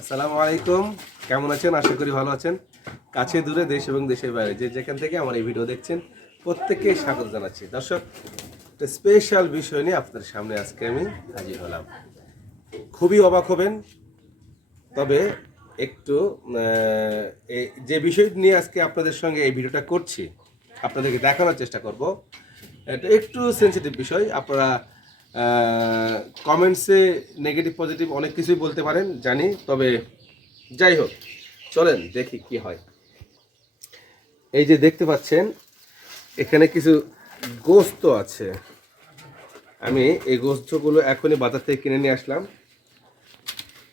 আসসালামু আলাইকুম। কেমন আছেন? আশা করি ভালো আছেন। কাছে দূরে দেশ এবং দেশের বাইরে যে যেখান থেকে আমার এই ভিডিও দেখছেন, প্রত্যেককে স্বাগত জানাচ্ছি। দর্শক, একটা স্পেশাল বিষয় নিয়ে আপনাদের সামনে আজকে আমি হাজির হলাম। খুবই অবাক হবেন, তবে একটু যে বিষয় নিয়ে আজকে আপনাদের সঙ্গে এই ভিডিওটা করছি, আপনাদেরকে দেখানোর চেষ্টা করব। এটা একটু সেন্সিটিভ বিষয়, আপনারা কমেন্টসে নেগেটিভ পজিটিভ অনেক কিছুই বলতে পারেন, জানি, তবে যাই হোক, চলেন দেখি কি হয়। এই যে দেখতে পাচ্ছেন, এখানে কিছু গোস্ত আছে। আমি এই গোস্তগুলো এখনই বাজার থেকে কিনে নিয়ে আসলাম।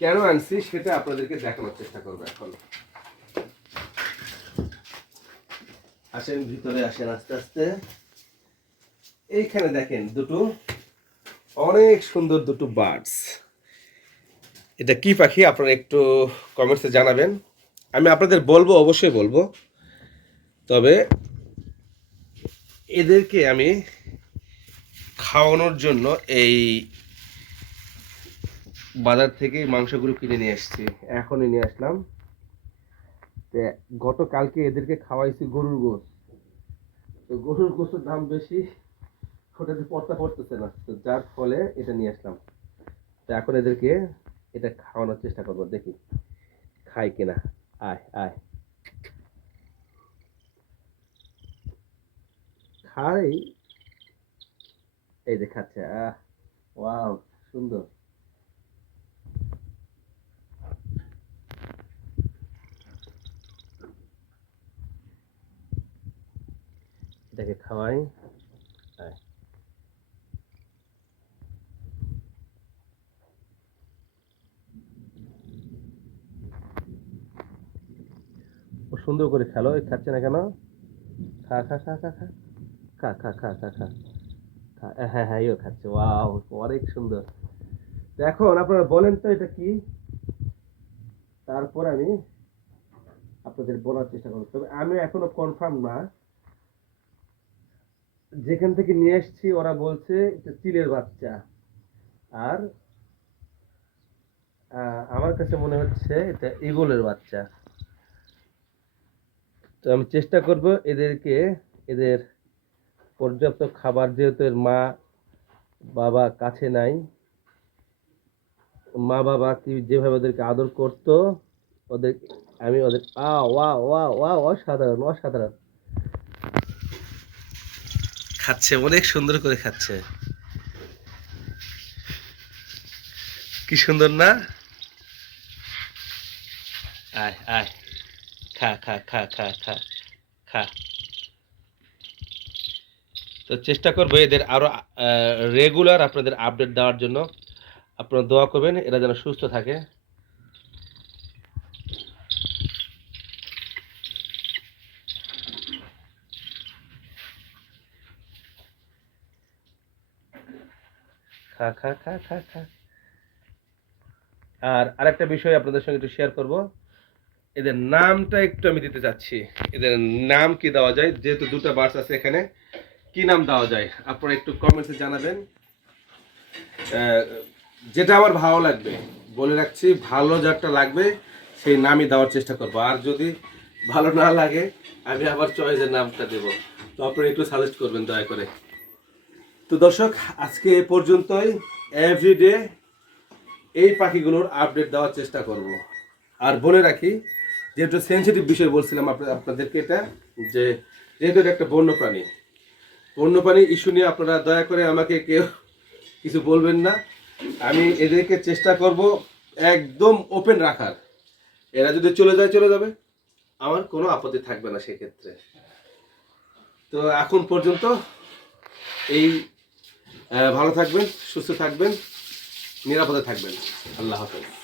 কেন আনছি সেটা আপনাদেরকে দেখানোর চেষ্টা করব এখন। আসেন, ভিতরে আসেন আস্তে আস্তে। এইখানে দেখেন দুটো অনেক সুন্দর দুটো বার্ডস এটা কি পাখি? আপনারা একটু কমেন্টসে জানাবেন। আমি আপনাদের বলব, অবশ্যই বলব। তবে এদেরকে আমি খাওয়ানোর জন্য এই বাজার থেকে মাংসগুলো কিনে নিয়ে আসছি। এখনই নিয়ে আসলাম। গতকালকে এদেরকে খাওয়াইছি গরুর গোস তো গরুর গোসের দাম বেশি। ওটাতে পড়তা পড়তেছে না, তো যার ফলে এটা নিয়ে আসলাম। তো এখন এদেরকে এটা খাওয়ানোর চেষ্টা করব, দেখি খাই কিনা। আয় আয়। খাই এই যে খাচ্ছে, আহ, ওয়াও, সুন্দর। এটাকে খাওয়াই, আয়। সুন্দর করে খেলো। এই খাচ্ছে না কেন? খা খা খা খা খা। খা খা খা খা খা। খা হ্যাঁ হ্যাঁ ইও খাচ্ছে। ওয়াও, অনেক সুন্দর। তো এখন আপনারা বলেন তো এটা কি? তারপর আমি আপনাদের বলার চেষ্টা করব। তবে আমি এখনও কনফার্ম না। যেখান থেকে নিয়ে এসেছি, ওরা বলছে এটা চিলের বাচ্চা। আর আমার কাছে মনে হচ্ছে এটা ইগলের বাচ্চা। তো আমি চেষ্টা করব এদেরকে, এদের পর্যাপ্ত খাবার যেহেতু এর মা বাবা কাছে নাই, মা বাবা কি যেভাবে ওদেরকে আদর করতো, ওদের, আমি ওদের আ ওয়া ওয়া ওয়া অসাধারণ অসাধারণ। খাচ্ছে, অনেক সুন্দর করে খাচ্ছে। কি সুন্দর না? আয় আয়। খা খা খা খা খা খা। তো চেষ্টা করব এদের আরও রেগুলার আপনাদের আপডেট দেওয়ার জন্য। আপনারা দোয়া করবেন, এরা যেন সুস্থ থাকে। খা খা খা খা আর আরেকটা বিষয় আপনাদের সঙ্গে একটু শেয়ার করব। এদের নামটা একটু আমি দিতে চাচ্ছি। এদের নাম কি দেওয়া যায়? যেহেতু দুটো বার্স আছে এখানে, কি নাম দেওয়া যায়? আপনারা একটু কমেন্টসে জানাবেন। যেটা আমার ভালো লাগবে, বলে রাখছি, ভালো যারটা লাগবে, সেই নামই দেওয়ার চেষ্টা করব। আর যদি ভালো না লাগে, আমি আবার চয়েসের নামটা দেবো। তো আপনারা একটু সাজেস্ট করবেন দয়া করে। তো দর্শক, আজকে এ পর্যন্তই। এভরিডে এই পাখিগুলোর আপডেট দেওয়ার চেষ্টা করব। আর বলে রাখি যেহেতু সেন্সিটিভ বিষয় বলছিলাম আপনা- আপনাদেরকে এটা, যে যেহেতু এটা একটা বন্য প্রাণী বন্য প্রাণী ইস্যু নিয়ে আপনারা দয়া করে আমাকে কেউ কিছু বলবেন না। আমি এদেরকে চেষ্টা করব একদম ওপেন রাখার। এরা যদি চলে যায়, চলে যাবে। আমার কোনো আপত্তি থাকবে না সেক্ষেত্রে। তো এখন পর্যন্ত এই ভালো থাকবেন, সুস্থ থাকবেন, নিরাপদে থাকবেন। আল্লাহ হাফেজ।